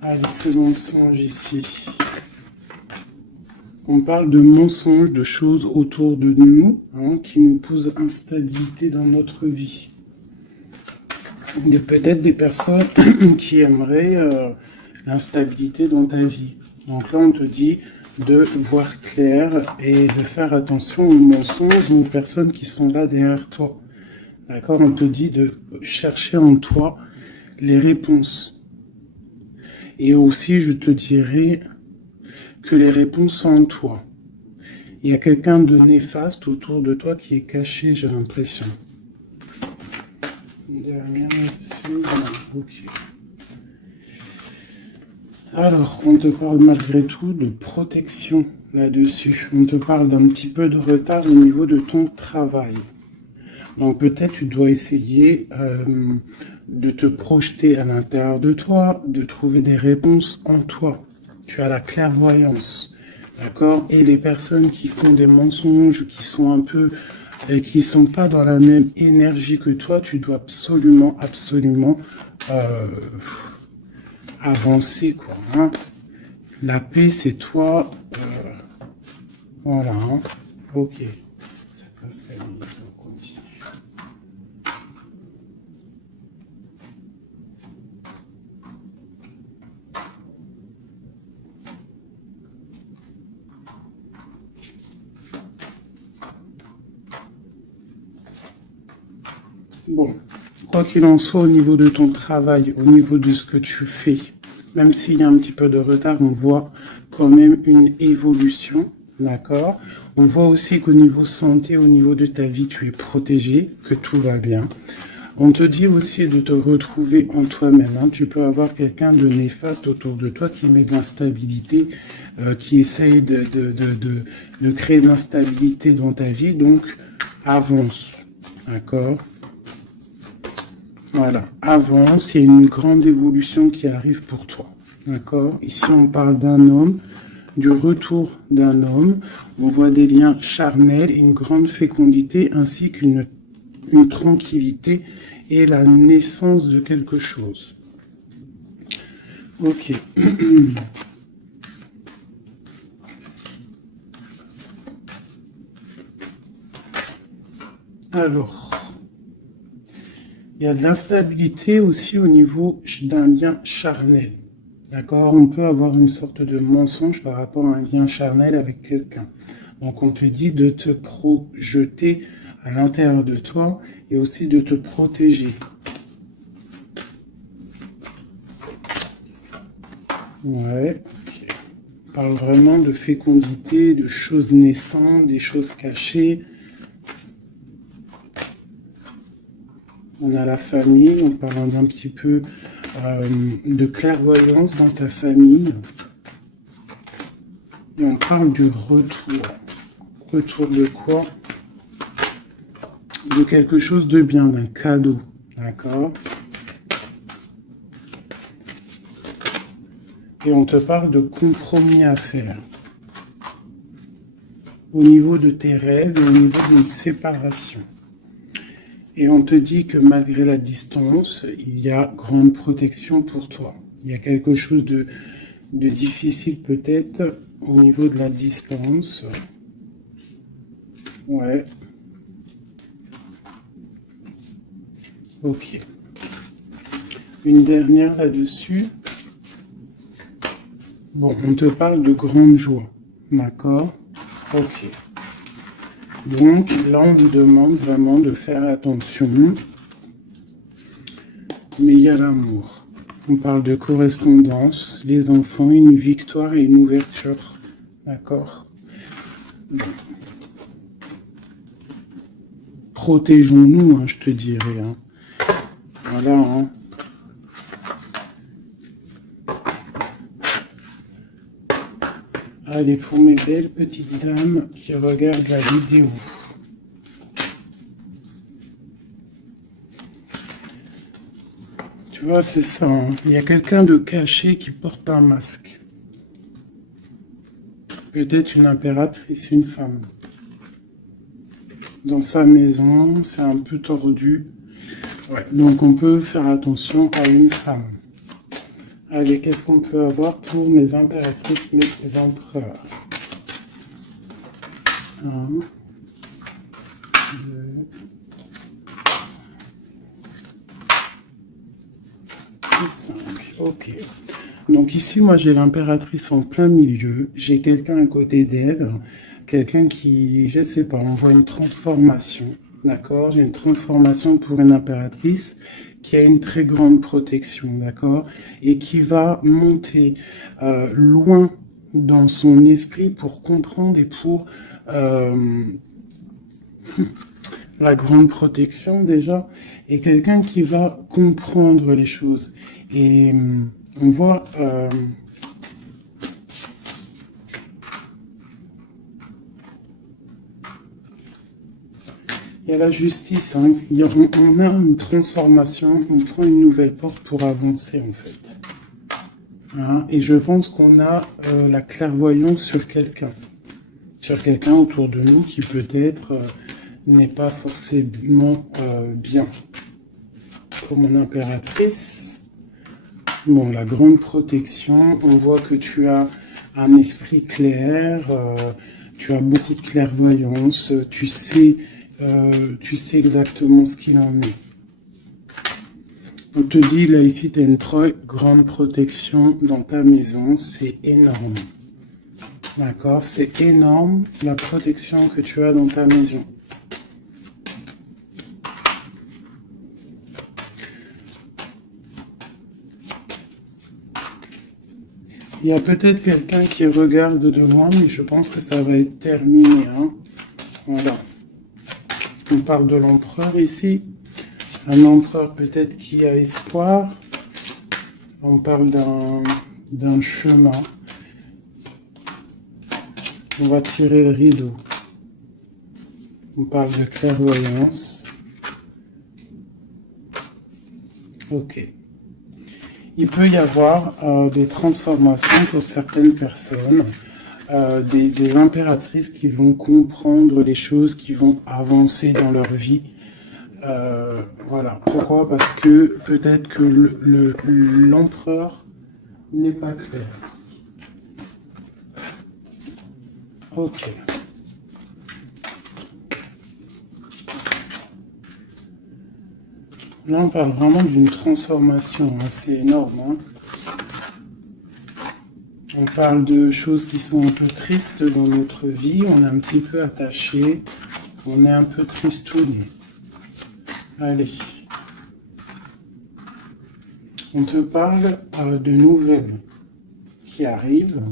Allez, ce mensonge ici. On parle de mensonges, de choses autour de nous qui nous posent instabilité dans notre vie. Peut-être des personnes qui aimeraient l'instabilité dans ta vie. Donc là, on te dit de voir clair et de faire attention aux mensonges ou aux personnes qui sont là derrière toi. D'accord? On te dit de chercher en toi les réponses. Et aussi, je te dirais que les réponses sont en toi. Il y a quelqu'un de néfaste autour de toi qui est caché, j'ai l'impression. Derrière, ok. Alors, on te parle malgré tout de protection là-dessus. On te parle d'un petit peu de retard au niveau de ton travail. Donc peut-être tu dois essayer de te projeter à l'intérieur de toi, de trouver des réponses en toi. Tu as la clairvoyance, d'accord? Et les personnes qui font des mensonges, qui sont un peu, qui sont pas dans la même énergie que toi, tu dois absolument avancer, quoi. Hein. La paix, c'est toi. Voilà. Hein. Ok. Ça passe la limite, on continue. Bon, quoi qu'il en soit, au niveau de ton travail, au niveau de ce que tu fais, même s'il y a un petit peu de retard, on voit quand même une évolution, d'accord? On voit aussi qu'au niveau santé, au niveau de ta vie, tu es protégé, que tout va bien. On te dit aussi de te retrouver en toi-même. Hein. Tu peux avoir quelqu'un de néfaste autour de toi qui met de l'instabilité, qui essaye de créer de l'instabilité dans ta vie. Donc, avance, d'accord? Voilà, avance, il y a une grande évolution qui arrive pour toi. D'accord? Ici, on parle d'un homme, du retour d'un homme. On voit des liens charnels, une grande fécondité, ainsi qu'une tranquillité et la naissance de quelque chose. Ok. Alors... il y a de l'instabilité aussi au niveau d'un lien charnel. D'accord? On peut avoir une sorte de mensonge par rapport à un lien charnel avec quelqu'un. Donc on te dit de te projeter à l'intérieur de toi et aussi de te protéger. Ouais. Okay. On parle vraiment de fécondité, de choses naissantes, des choses cachées. On a la famille, on parle d'un petit peu de clairvoyance dans ta famille. Et on parle du retour. Retour de quoi? De quelque chose de bien, d'un cadeau. D'accord? Et on te parle de compromis à faire. Au niveau de tes rêves et au niveau d'une séparation. Et on te dit que malgré la distance, il y a grande protection pour toi. Il y a quelque chose de difficile peut-être au niveau de la distance. Ouais. Ok. Une dernière là-dessus. Bon, on te parle de grande joie. D'accord? Ok. Donc là, on vous demande vraiment de faire attention. Mais il y a l'amour. On parle de correspondance, les enfants, une victoire et une ouverture. D'accord? Bon. Protégeons-nous, je te dirais. Voilà. Allez, pour mes belles petites âmes qui regardent la vidéo. Tu vois, c'est ça. Il y a quelqu'un de caché qui porte un masque. Peut-être une impératrice, une femme. Dans sa maison, c'est un peu tordu. Ouais. Donc on peut faire attention à une femme. Allez, qu'est-ce qu'on peut avoir pour mes impératrices, mes empereurs? 1, 2, 5. Ok. Donc ici, moi, j'ai l'impératrice en plein milieu. J'ai quelqu'un à côté d'elle. Quelqu'un qui, je sais pas, on voit une transformation. D'accord? J'ai une transformation pour une impératrice qui a une très grande protection. D'accord? Et qui va monter loin dans son esprit pour comprendre et pour... la grande protection déjà, et quelqu'un qui va comprendre les choses. Et on voit... il y a la justice, hein. On a une transformation, on prend une nouvelle porte pour avancer en fait. Hein, et je pense qu'on a la clairvoyance sur quelqu'un autour de nous qui peut-être n'est pas forcément bien. Pour mon impératrice, bon, la grande protection, on voit que tu as un esprit clair, tu as beaucoup de clairvoyance, tu sais exactement ce qu'il en est. On te dit, là, ici, tu as une très grande protection dans ta maison. C'est énorme. D'accord? C'est énorme, la protection que tu as dans ta maison. Il y a peut-être quelqu'un qui regarde de loin, mais je pense que ça va être terminé. Hein? Voilà. On parle de l'empereur ici. Un empereur peut-être qui a espoir. On parle d'un chemin. On va tirer le rideau. On parle de clairvoyance. Ok. Il peut y avoir des transformations pour certaines personnes. Des impératrices qui vont comprendre les choses, qui vont avancer dans leur vie. Voilà. Pourquoi? Parce que peut-être que l'empereur n'est pas clair. Ok. Là, on parle vraiment d'une transformation assez énorme. Hein. On parle de choses qui sont un peu tristes dans notre vie. On est un petit peu attaché. On est un peu tristouné. Allez. On te parle de nouvelles qui arrivent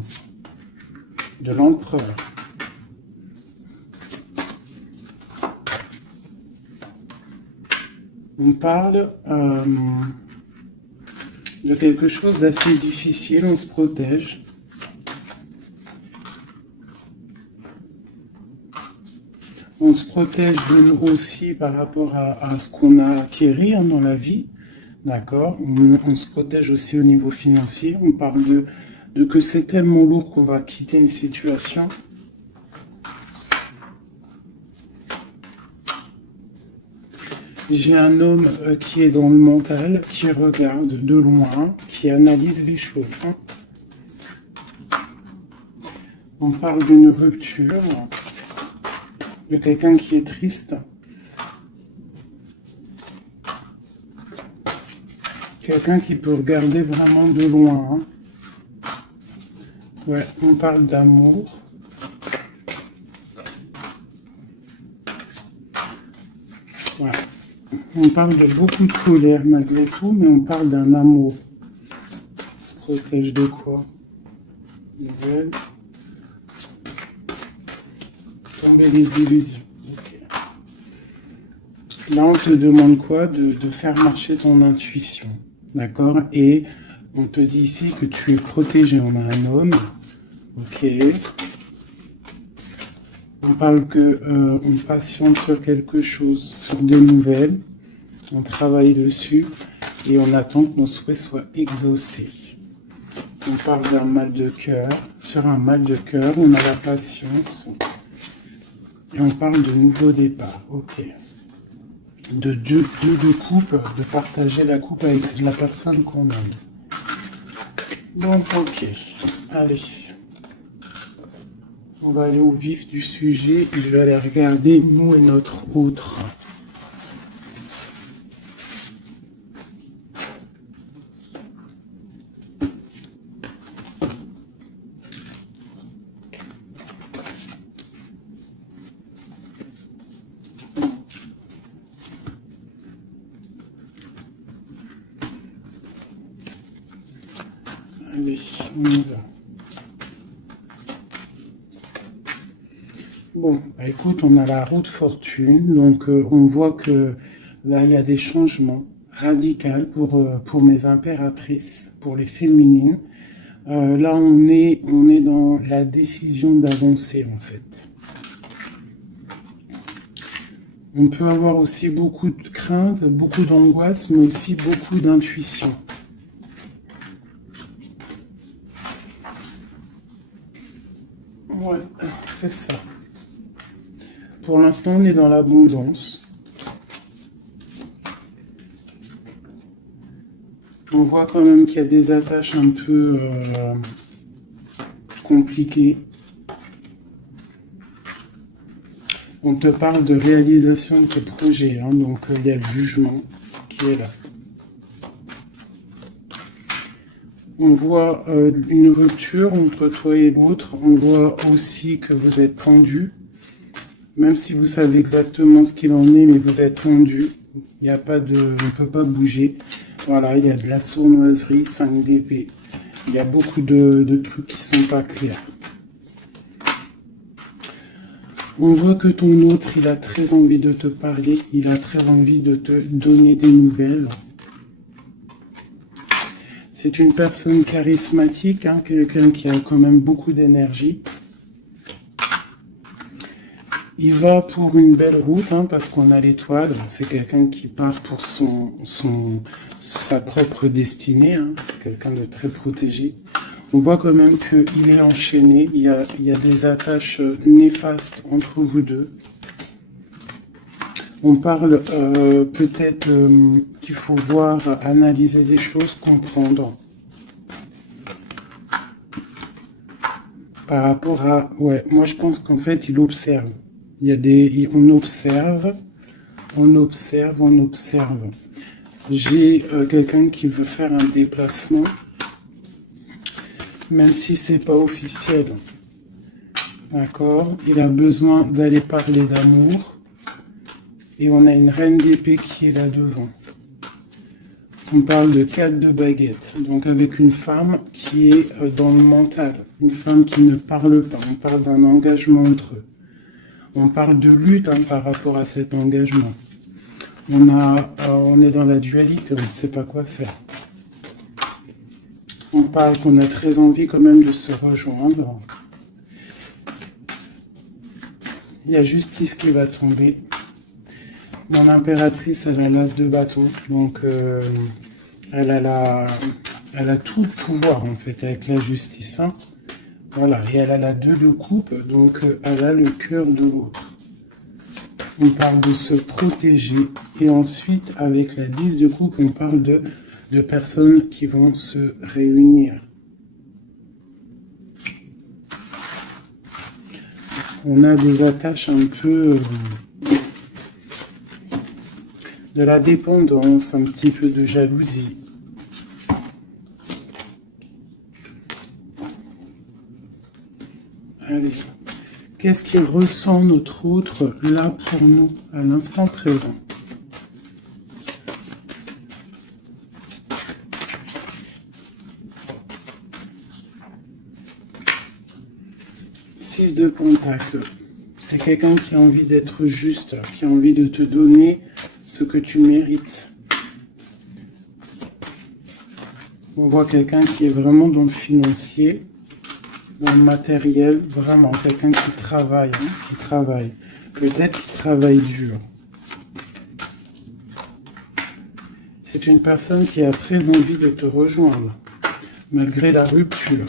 de l'empereur. On parle de quelque chose d'assez difficile, on se protège. On se protège de nous aussi par rapport à ce qu'on a acquis hein, dans la vie. D'accord? On se protège aussi au niveau financier. On parle de que c'est tellement lourd qu'on va quitter une situation. J'ai un homme qui est dans le mental, qui regarde de loin, qui analyse les choses. Hein. On parle d'une rupture, de quelqu'un qui est triste. Quelqu'un qui peut regarder vraiment de loin. Hein. Ouais, on parle d'amour. Ouais. On parle de beaucoup de colère malgré tout, mais on parle d'un amour. On se protège de quoi? Nouvelle. Tomber les illusions. Okay. Là, on te demande quoi? De faire marcher ton intuition. D'accord? Et on te dit ici que tu es protégé. On a un homme. Ok. On parle que on patiente sur quelque chose, sur des nouvelles. On travaille dessus et on attend que nos souhaits soient exaucés. On parle d'un mal de cœur. Sur un mal de cœur, on a la patience. Et on parle de nouveau départ. Ok. De deux de coupe, de partager la coupe avec la personne qu'on aime. Donc, ok. Allez. On va aller au vif du sujet. Je vais aller regarder nous et notre autre. Allez, on y va. Bon, bah écoute, on a la roue de fortune, donc on voit que là, il y a des changements radicaux pour mes impératrices, pour les féminines. Là, on est dans la décision d'avancer, en fait. On peut avoir aussi beaucoup de crainte, beaucoup d'angoisse, mais aussi beaucoup d'intuition. Ouais, c'est ça. Pour l'instant, on est dans l'abondance. On voit quand même qu'il y a des attaches un peu compliquées. On te parle de réalisation de tes projets, hein, donc il y a le jugement qui est là. On voit une rupture entre toi et l'autre. On voit aussi que vous êtes tendus. Même si vous savez exactement ce qu'il en est, mais vous êtes tendu, il n'y a pas de, on ne peut pas bouger. Voilà, il y a de la sournoiserie, 5 d'épée. Il y a beaucoup de trucs qui sont pas clairs. On voit que ton autre, il a très envie de te parler, il a très envie de te donner des nouvelles. C'est une personne charismatique, hein, quelqu'un qui a quand même beaucoup d'énergie. Il va pour une belle route, hein, parce qu'on a l'étoile. C'est quelqu'un qui part pour sa propre destinée, hein, quelqu'un de très protégé. On voit quand même qu'il est enchaîné. Il y a des attaches néfastes entre vous deux. On parle peut-être qu'il faut voir, analyser des choses, comprendre. Par rapport à... Ouais, moi je pense qu'en fait, il observe. Il y a des... On observe. J'ai quelqu'un qui veut faire un déplacement, même si c'est pas officiel. D'accord? Il a besoin d'aller parler d'amour. Et on a une reine d'épée qui est là devant. On parle de 4 de baguettes. Donc avec une femme qui est dans le mental. Une femme qui ne parle pas. On parle d'un engagement entre eux. On parle de lutte, hein, par rapport à cet engagement. On est dans la dualité, on ne sait pas quoi faire. On parle qu'on a très envie quand même de se rejoindre. Il y a justice qui va tomber. Mon impératrice, elle a l'as de bâton, donc elle a tout le pouvoir en fait avec la justice. Hein. Voilà, et elle a la 2 de coupe, donc elle a le cœur de l'autre. On parle de se protéger. Et ensuite, avec la 10 de coupe, on parle de personnes qui vont se réunir. On a des attaches un peu de la dépendance, un petit peu de jalousie. Allez. Qu'est-ce qu'il ressent notre autre là pour nous, à l'instant présent? Six de Pentacle. C'est quelqu'un qui a envie d'être juste, qui a envie de te donner ce que tu mérites. On voit quelqu'un qui est vraiment dans le financier, dans le matériel, vraiment, quelqu'un qui travaille, hein, peut-être qu'il travaille dur. C'est une personne qui a très envie de te rejoindre, malgré la rupture.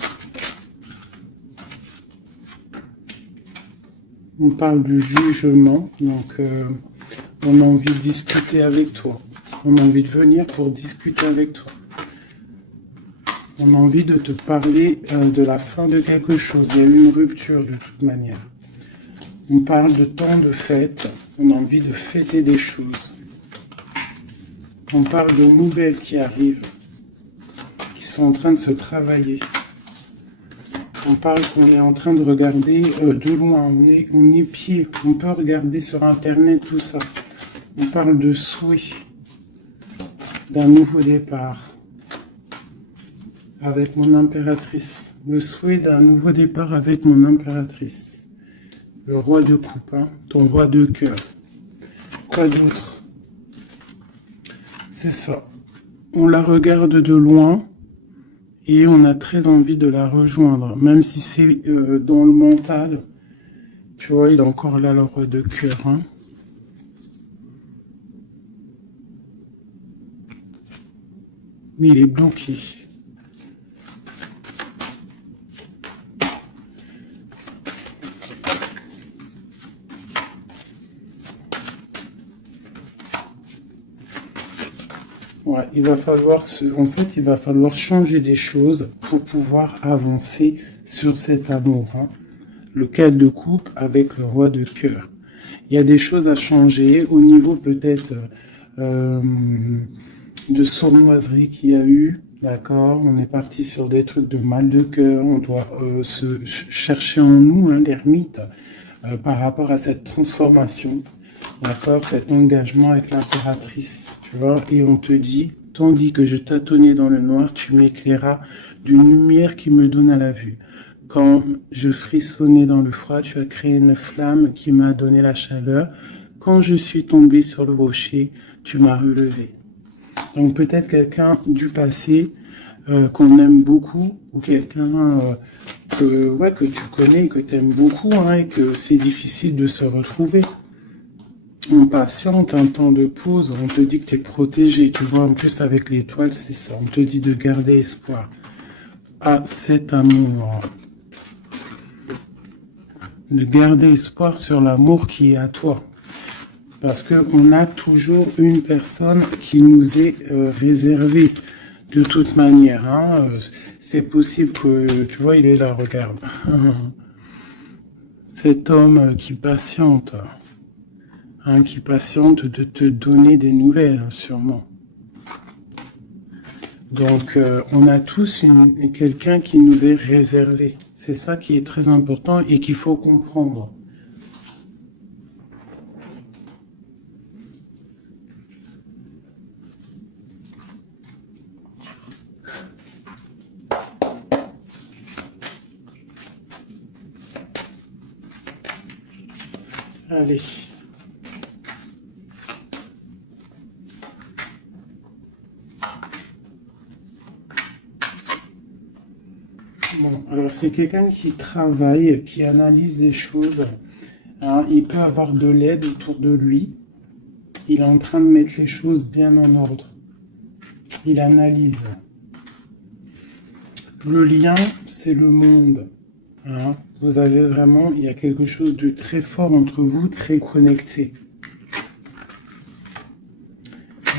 On parle du jugement, donc on a envie de discuter avec toi. On a envie de venir pour discuter avec toi. On a envie de te parler de la fin de quelque chose. Il y a eu une rupture de toute manière. On parle de temps de fête. On a envie de fêter des choses. On parle de nouvelles qui arrivent, qui sont en train de se travailler. On parle qu'on est en train de regarder de loin. On est pied. On peut regarder sur Internet tout ça. On parle de souhait, d'un nouveau départ. Avec mon impératrice. Le souhait d'un nouveau départ avec mon impératrice. Le roi de coupe, hein, ton roi de cœur. Quoi d'autre? C'est ça. On la regarde de loin et on a très envie de la rejoindre. Même si c'est dans le mental. Tu vois, il est encore là, le roi de cœur. Hein. Mais il est bloqué. Ouais, il va falloir il va falloir changer des choses pour pouvoir avancer sur cet amour. Hein. Le 4 de coupe avec le roi de cœur. Il y a des choses à changer au niveau peut-être de sournoiserie qu'il y a eu. D'accord, on est parti sur des trucs de mal de cœur. On doit se chercher en nous, hein, l'ermite, par rapport à cette transformation. D'accord, cet engagement avec l'impératrice, tu vois, et on te dit, tandis que je tâtonnais dans le noir, tu m'éclairas d'une lumière qui me donne à la vue. Quand je frissonnais dans le froid, tu as créé une flamme qui m'a donné la chaleur. Quand je suis tombé sur le rocher, tu m'as relevé. Donc peut-être quelqu'un du passé qu'on aime beaucoup, ou quelqu'un que tu connais, que tu aimes beaucoup, hein, et que c'est difficile de se retrouver. On patiente un temps de pause, on te dit que tu es protégé, tu vois, en plus avec l'étoile, c'est ça, on te dit de garder espoir à cet amour. De garder espoir sur l'amour qui est à toi. Parce qu'on a toujours une personne qui nous est réservée, de toute manière. Hein. C'est possible que, tu vois, il est là, regarde. Cet homme qui patiente. Hein, qui patiente de te donner des nouvelles, sûrement. Donc, on a tous quelqu'un qui nous est réservé. C'est ça qui est très important et qu'il faut comprendre. Allez. Bon, alors c'est quelqu'un qui travaille, qui analyse les choses. Hein, il peut avoir de l'aide autour de lui. Il est en train de mettre les choses bien en ordre. Il analyse. Le lien, c'est le monde. Hein, vous avez vraiment, il y a quelque chose de très fort entre vous, très connecté.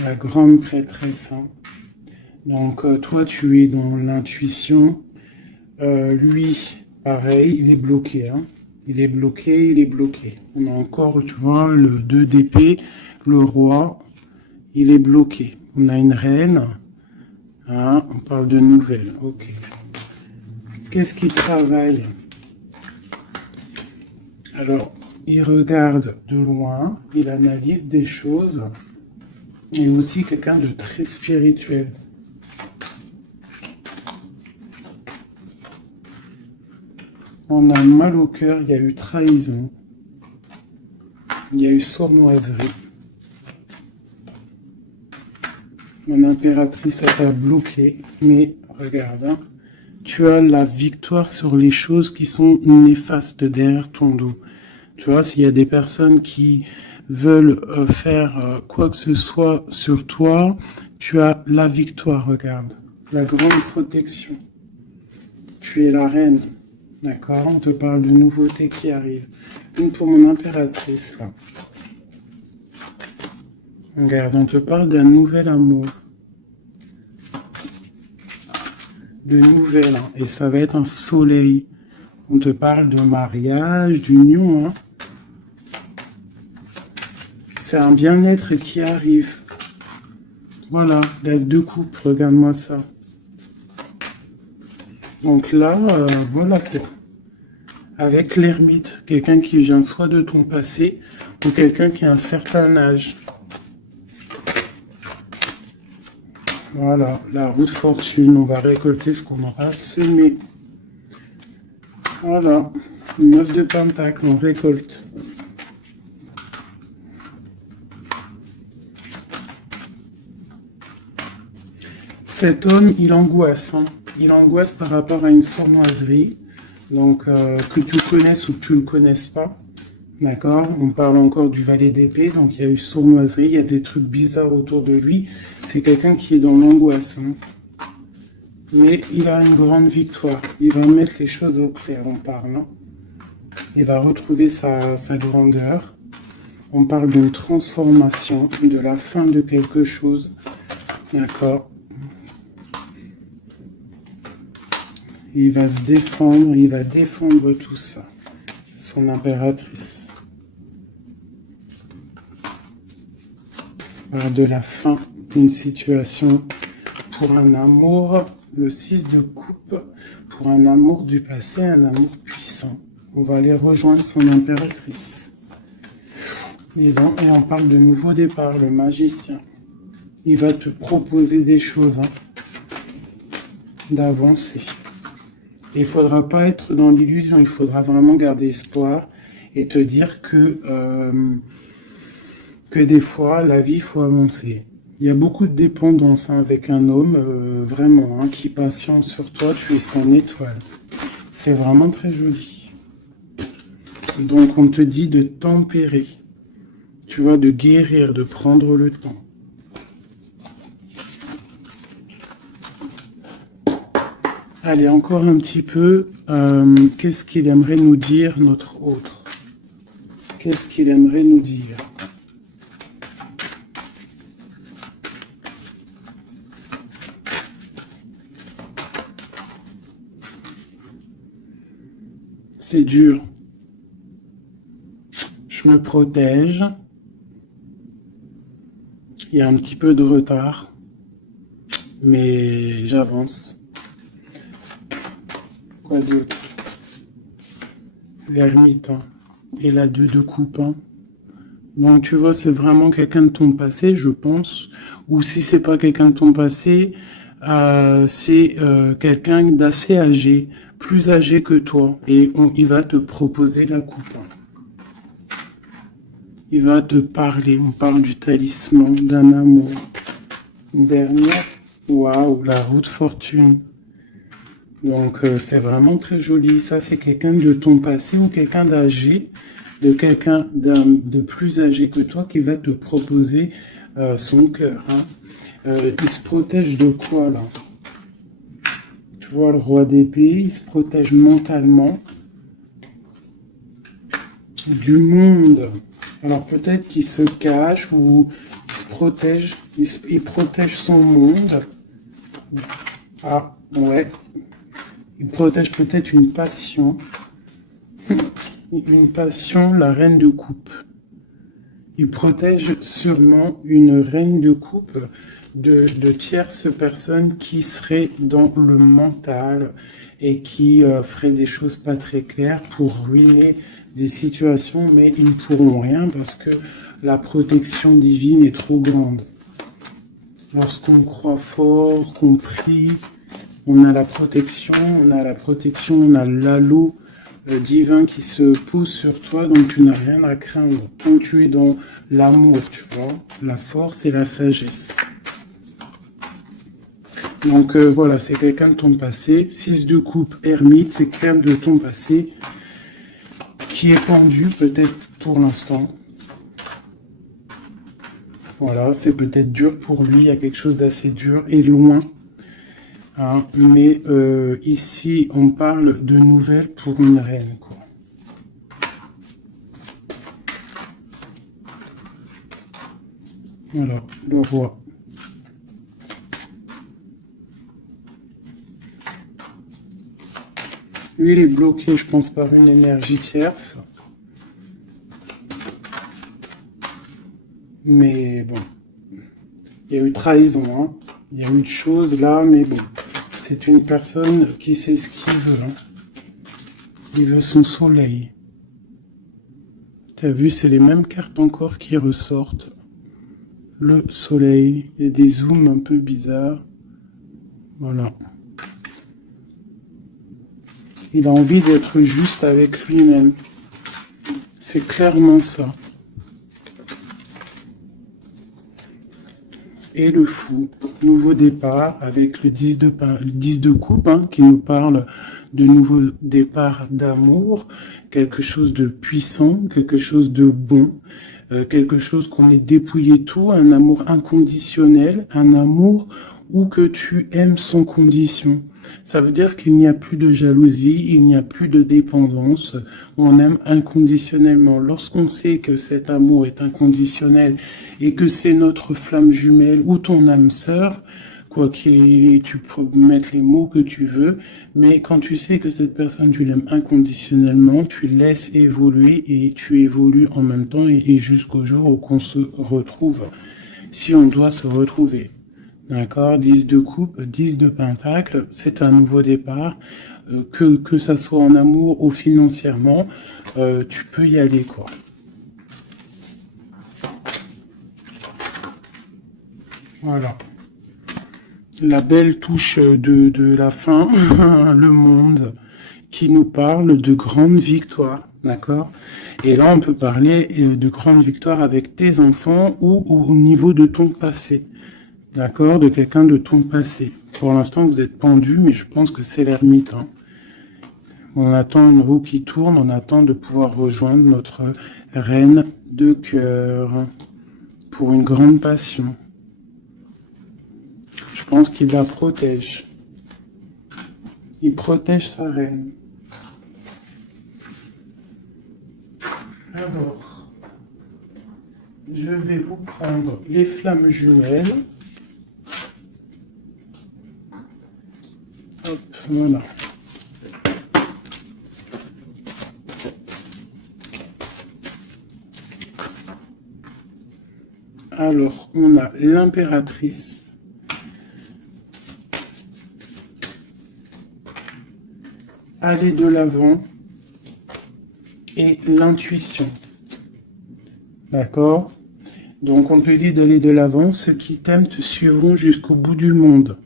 La grande prêtresse. Hein. Donc, toi, tu es dans l'intuition. Lui, pareil, il est bloqué. Hein. Il est bloqué, il est bloqué. On a encore, tu vois, le 2 d'épée, le roi, il est bloqué. On a une reine. Hein, on parle de nouvelles. Ok. Qu'est-ce qu'il travaille? Alors, il regarde de loin, il analyse des choses. Il est aussi quelqu'un de très spirituel. On a mal au cœur, il y a eu trahison. Il y a eu sournoiserie. Mon impératrice a été bloquée, mais regarde, hein, tu as la victoire sur les choses qui sont néfastes derrière ton dos. Tu vois, s'il y a des personnes qui veulent faire quoi que ce soit sur toi, tu as la victoire, regarde. La grande protection. Tu es la reine. D'accord, on te parle de nouveautés qui arrivent. Une pour mon impératrice, là. Regarde, on te parle d'un nouvel amour. de nouvelles, hein, et ça va être un soleil. On te parle de mariage, d'union, hein. C'est un bien-être qui arrive. Voilà, l'as de coupe, regarde-moi ça. Donc là, voilà, avec l'ermite, quelqu'un qui vient soit de ton passé, ou quelqu'un qui a un certain âge. Voilà, la roue de fortune, on va récolter ce qu'on aura semé. Voilà, 9 de pentacle, on récolte. Cet homme, il angoisse, hein. Il angoisse par rapport à une sournoiserie, donc que tu connaisses ou que tu ne le connaisses pas. D'accord, on parle encore du valet d'épée, donc il y a eu sournoiserie, il y a des trucs bizarres autour de lui. C'est quelqu'un qui est dans l'angoisse, hein. Mais il a une grande victoire. Il va mettre les choses au clair, on parle, hein. Il va retrouver sa grandeur. On parle d'une transformation, de la fin de quelque chose. D'accord. Il va se défendre, il va défendre tout ça. Son impératrice. De la fin d'une situation pour un amour, le 6 de coupe, pour un amour du passé, un amour puissant. On va aller rejoindre son impératrice. Et on parle de nouveau départ, le magicien. Il va te proposer des choses, hein, d'avancer. Il ne faudra pas être dans l'illusion, il faudra vraiment garder espoir et te dire que des fois, la vie, il faut avancer. Il y a beaucoup de dépendance, hein, avec un homme, vraiment, hein, qui patiente sur toi, tu es son étoile. C'est vraiment très joli. Donc, on te dit de tempérer, tu vois, de guérir, de prendre le temps. Allez, encore un petit peu, qu'est-ce qu'il aimerait nous dire, notre autre? Qu'est-ce qu'il aimerait nous dire? C'est dur. Je me protège. Il y a un petit peu de retard, mais j'avance. Quoi d'autre? L'ermite, hein, et la 2 de coupe, hein. Donc tu vois, c'est vraiment quelqu'un de ton passé, je pense. Ou si c'est pas quelqu'un de ton passé, c'est quelqu'un d'assez âgé, plus âgé que toi. Et il va te proposer la coupe, hein. Il va te parler, on parle du talisman, d'un amour. Une dernière, waouh, la roue de fortune. Donc c'est vraiment très joli. Ça, c'est quelqu'un de ton passé ou quelqu'un d'âgé, de quelqu'un de plus âgé que toi qui va te proposer son cœur, hein. Il se protège de quoi, là? Tu vois, le roi d'épée, il se protège mentalement du monde. Alors peut-être qu'il se cache ou il se protège, il protège son monde. Ah, ouais. Il protège peut-être une passion. Une passion, la reine de coupe. Il protège sûrement une reine de coupe de tierces personnes qui seraient dans le mental et qui feraient des choses pas très claires pour ruiner des situations, mais ils ne pourront rien parce que la protection divine est trop grande. Lorsqu'on croit fort, qu'on prie, on a la protection, on a l'halo divin qui se pose sur toi, donc tu n'as rien à craindre. Quand tu es dans l'amour, tu vois, la force et la sagesse. Donc voilà, c'est quelqu'un de ton passé. 6 de coupe, ermite, c'est quelqu'un de ton passé qui est pendu peut-être pour l'instant. Voilà, c'est peut-être dur pour lui, il y a quelque chose d'assez dur et loin. Hein, mais ici, on parle de nouvelles pour une reine, quoi. Voilà, le roi. Lui, il est bloqué, je pense, par une énergie tierce. Mais bon, il y a eu trahison, hein. Il y a eu de choses là, mais bon. C'est une personne qui sait ce qu'il veut. Hein. Il veut son soleil. T'as vu, c'est les mêmes cartes encore qui ressortent. Le soleil. Il y a des zooms un peu bizarres. Voilà. Il a envie d'être juste avec lui-même. C'est clairement ça. Et le fou, nouveau départ avec le 10 de coupe hein, qui nous parle de nouveau départ d'amour, quelque chose de puissant, quelque chose de bon, quelque chose qu'on ait dépouillé tout, un amour inconditionnel, un amour où que tu aimes sans condition. Ça veut dire qu'il n'y a plus de jalousie, il n'y a plus de dépendance, on aime inconditionnellement. Lorsqu'on sait que cet amour est inconditionnel et que c'est notre flamme jumelle ou ton âme sœur, quoi qu'il ait, tu peux mettre les mots que tu veux, mais quand tu sais que cette personne, tu l'aimes inconditionnellement, tu laisses évoluer et tu évolues en même temps et jusqu'au jour où on se retrouve, si on doit se retrouver. D'accord, 10 de coupe, 10 de pentacle, c'est un nouveau départ, que ça soit en amour ou financièrement, tu peux y aller, quoi. Voilà. La belle touche de la fin, le monde, qui nous parle de grandes victoires, d'accord? Et là, on peut parler de grandes victoires avec tes enfants ou au niveau de ton passé. D'accord, de quelqu'un de ton passé. Pour l'instant, vous êtes pendu, mais je pense que c'est l'ermite. Hein. On attend une roue qui tourne, on attend de pouvoir rejoindre notre reine de cœur pour une grande passion. Je pense qu'il la protège. Il protège sa reine. Alors, je vais vous prendre les flammes jumelles. Hop, voilà. Alors, on a l'impératrice. Aller de l'avant. Et l'intuition. D'accord? Donc, on te dit d'aller de l'avant. Ceux qui t'aiment te suivront jusqu'au bout du monde.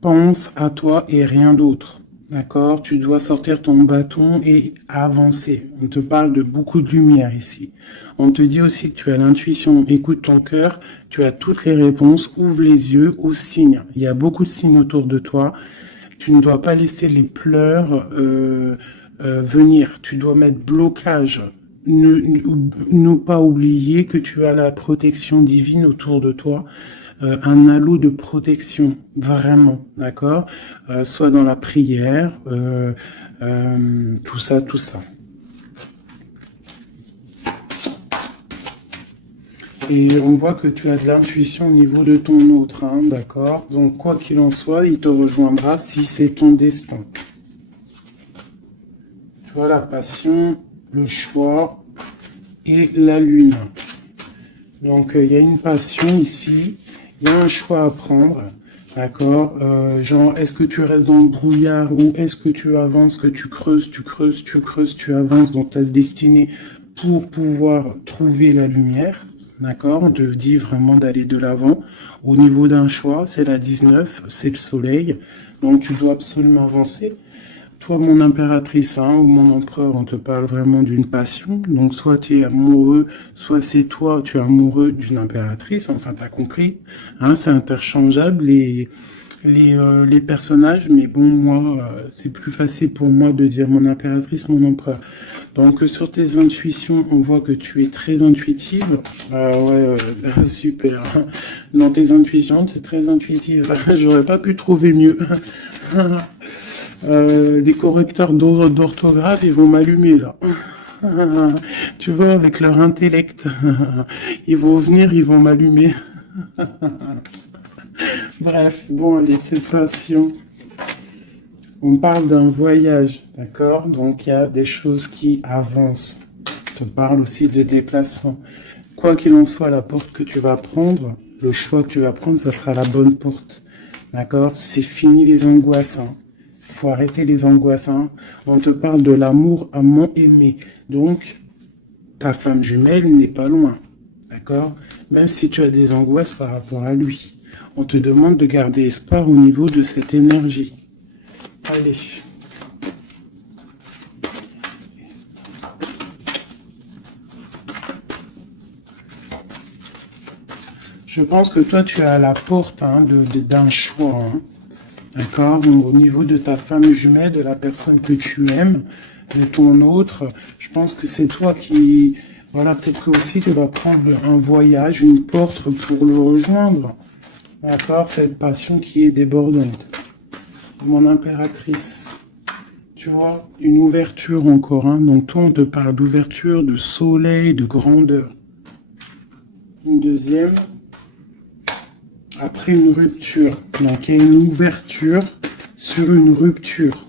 Pense à toi et rien d'autre. D'accord? Tu dois sortir ton bâton et avancer. On te parle de beaucoup de lumière ici. On te dit aussi que tu as l'intuition. Écoute ton cœur. Tu as toutes les réponses. Ouvre les yeux aux signes. Il y a beaucoup de signes autour de toi. Tu ne dois pas laisser les pleurs venir. Tu dois mettre blocage. Ne pas oublier que tu as la protection divine autour de toi. Un halo de protection, vraiment, d'accord, soit dans la prière, tout ça, tout ça. Et on voit que tu as de l'intuition au niveau de ton autre, hein, d'accord. Donc quoi qu'il en soit, il te rejoindra si c'est ton destin. Tu vois la passion, le choix et la lune. Donc il y a une passion ici. Il y a un choix à prendre, d'accord, genre, est-ce que tu restes dans le brouillard ou est-ce que tu avances, que tu creuses, tu avances dans ta destinée pour pouvoir trouver la lumière, d'accord, on te dit vraiment d'aller de l'avant. Au niveau d'un choix, c'est la 19, c'est le soleil, donc tu dois absolument avancer. Toi, mon impératrice, hein, ou mon empereur, on te parle vraiment d'une passion. Donc, soit tu es amoureux, soit c'est toi, tu es amoureux d'une impératrice. Enfin, t'as compris. Hein, c'est interchangeable, les personnages. Mais bon, moi, c'est plus facile pour moi de dire mon impératrice, mon empereur. Donc, sur tes intuitions, on voit que tu es très intuitive. Ouais, super. Dans tes intuitions, tu es très intuitive. J'aurais pas pu trouver mieux. Les correcteurs d'orthographe, ils vont m'allumer là. Tu vois, avec leur intellect, ils vont venir, ils vont m'allumer. Bref, bon, allez, c'est passion. On parle d'un voyage, d'accord? Donc, il y a des choses qui avancent. On te parle aussi de déplacement. Quoi qu'il en soit, la porte que tu vas prendre, le choix que tu vas prendre, ça sera la bonne porte. D'accord? C'est fini les angoisses. Hein. Faut arrêter les angoisses. Hein. On te parle de l'amour amant aimé. Donc, ta flamme jumelle n'est pas loin. D'accord? Même si tu as des angoisses par rapport à lui. On te demande de garder espoir au niveau de cette énergie. Allez. Je pense que toi, tu es à la porte hein, d'un choix. Hein. D'accord? Au niveau de ta femme jumelle, de la personne que tu aimes, de ton autre, je pense que c'est toi qui... Voilà, peut-être que aussi tu vas prendre un voyage, une porte pour le rejoindre. D'accord? Cette passion qui est débordante. Mon impératrice. Tu vois, une ouverture encore. Hein. Donc toi, on te parle d'ouverture, de soleil, de grandeur. Une deuxième. Après une rupture. Donc il y a une ouverture sur une rupture.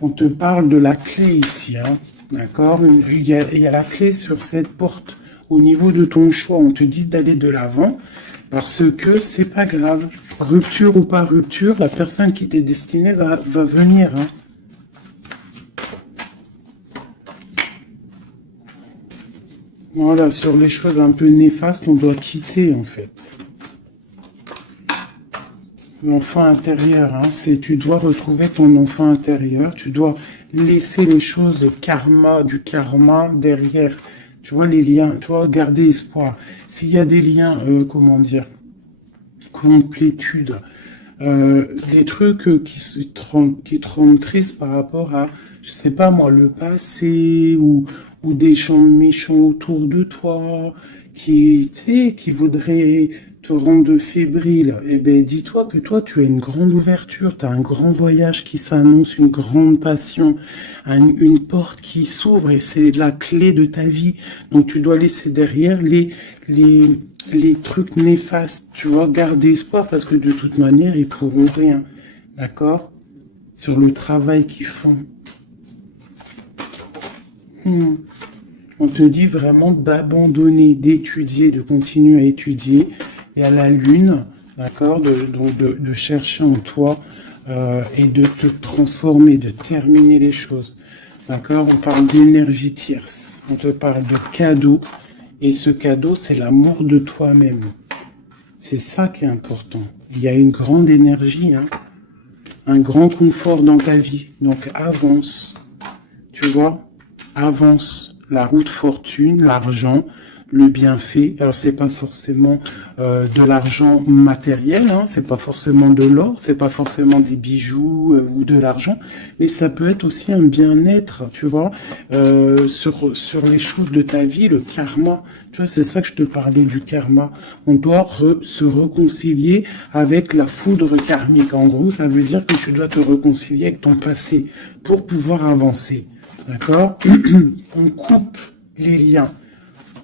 On te parle de la clé ici. Hein. D'accord? Il y a la clé sur cette porte. Au niveau de ton choix, on te dit d'aller de l'avant. Parce que c'est pas grave. Rupture ou pas rupture, la personne qui t'est destinée va venir. Hein. Voilà, sur les choses un peu néfastes, on doit quitter en fait. L'enfant intérieur, hein, tu dois retrouver ton enfant intérieur, tu dois laisser les choses du karma derrière. Tu vois les liens, tu vois, garder espoir. S'il y a des liens, comment dire, complétude, des trucs qui te rendent triste par rapport à, je sais pas moi, le passé ou des gens méchants autour de toi qui, tu sais, qui voudraient te rendre fébrile. Eh ben, dis-toi que toi, tu as une grande ouverture, tu as un grand voyage qui s'annonce, une grande passion, une porte qui s'ouvre et c'est la clé de ta vie. Donc, tu dois laisser derrière les trucs néfastes, tu vois, garder espoir parce que de toute manière, ils pourront rien. D'accord? Sur le travail qu'ils font. On te dit vraiment d'abandonner, d'étudier, de continuer à étudier. Et à la lune, d'accord, de chercher en toi et de te transformer, de terminer les choses. D'accord? On parle d'énergie tierce. On te parle de cadeau. Et ce cadeau, c'est l'amour de toi-même. C'est ça qui est important. Il y a une grande énergie, hein, un grand confort dans ta vie. Donc avance. Tu vois? Avance. La route fortune, l'argent, le bienfait. Alors c'est pas forcément de l'argent matériel, hein, c'est pas forcément de l'or, c'est pas forcément des bijoux ou de l'argent, mais ça peut être aussi un bien-être, tu vois, sur les choses de ta vie, le karma. Tu vois, c'est ça que je te parlais du karma. On doit se réconcilier avec la foudre karmique. En gros, ça veut dire que tu dois te réconcilier avec ton passé pour pouvoir avancer. D'accord? On coupe les liens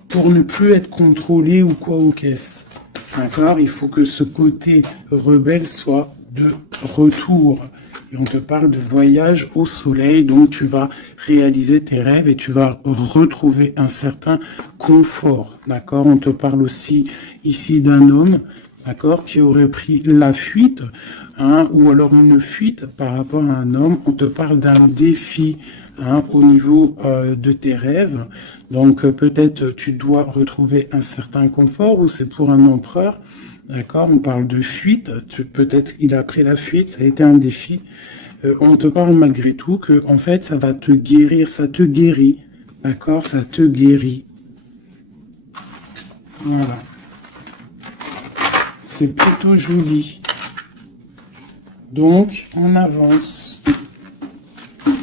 pour ne plus être contrôlé ou quoi ou qu'est-ce. D'accord? Il faut que ce côté rebelle soit de retour. Et on te parle de voyage au soleil, donc tu vas réaliser tes rêves et tu vas retrouver un certain confort. D'accord? On te parle aussi ici d'un homme, d'accord, qui aurait pris la fuite, hein, ou alors une fuite par rapport à un homme. On te parle d'un défi, hein, au niveau de tes rêves. Donc peut-être tu dois retrouver un certain confort ou c'est pour un empereur. D'accord, on parle de fuite. Peut-être il a pris la fuite, ça a été un défi. On te parle malgré tout que en fait ça va te guérir, ça te guérit. D'accord, ça te guérit. Voilà. C'est plutôt joli. Donc on avance.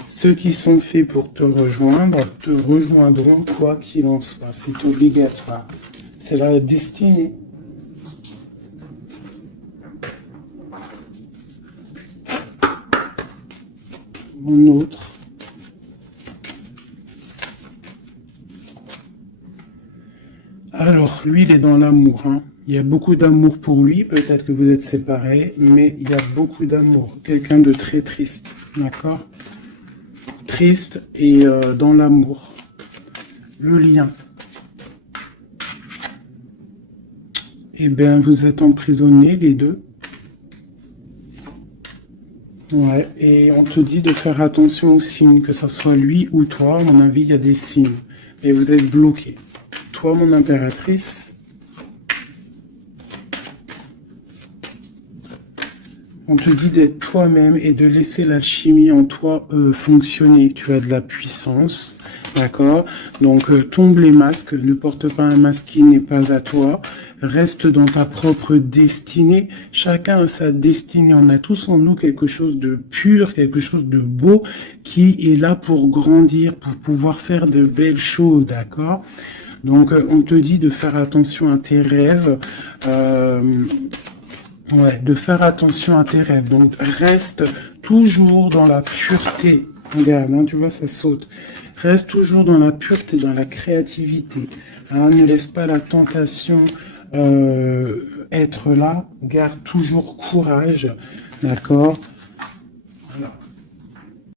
Ceux qui sont faits pour te rejoindront quoi qu'il en soit. C'est obligatoire. C'est la destinée. Mon autre. Alors, lui, il est dans l'amour. Hein. Il y a beaucoup d'amour pour lui, peut-être que vous êtes séparés, mais il y a beaucoup d'amour. Quelqu'un de très triste, d'accord? Triste et dans l'amour. Le lien. Eh bien, vous êtes emprisonnés, les deux. Ouais, et on te dit de faire attention aux signes, que ce soit lui ou toi. À mon avis, il y a des signes. Et vous êtes bloqués. Toi, mon impératrice, on te dit d'être toi-même et de laisser l'alchimie en toi fonctionner. Tu as de la puissance, d'accord? Donc, tombe les masques, ne porte pas un masque qui n'est pas à toi. Reste dans ta propre destinée. Chacun a sa destinée. On a tous en nous quelque chose de pur, quelque chose de beau qui est là pour grandir, pour pouvoir faire de belles choses, d'accord? Donc, on te dit de faire attention à tes rêves. Ouais, de faire attention à tes rêves. Donc, reste toujours dans la pureté. Regarde, hein, tu vois, ça saute. Reste toujours dans la pureté, dans la créativité. Hein, ne laisse pas la tentation être là. Garde toujours courage. D'accord? Voilà.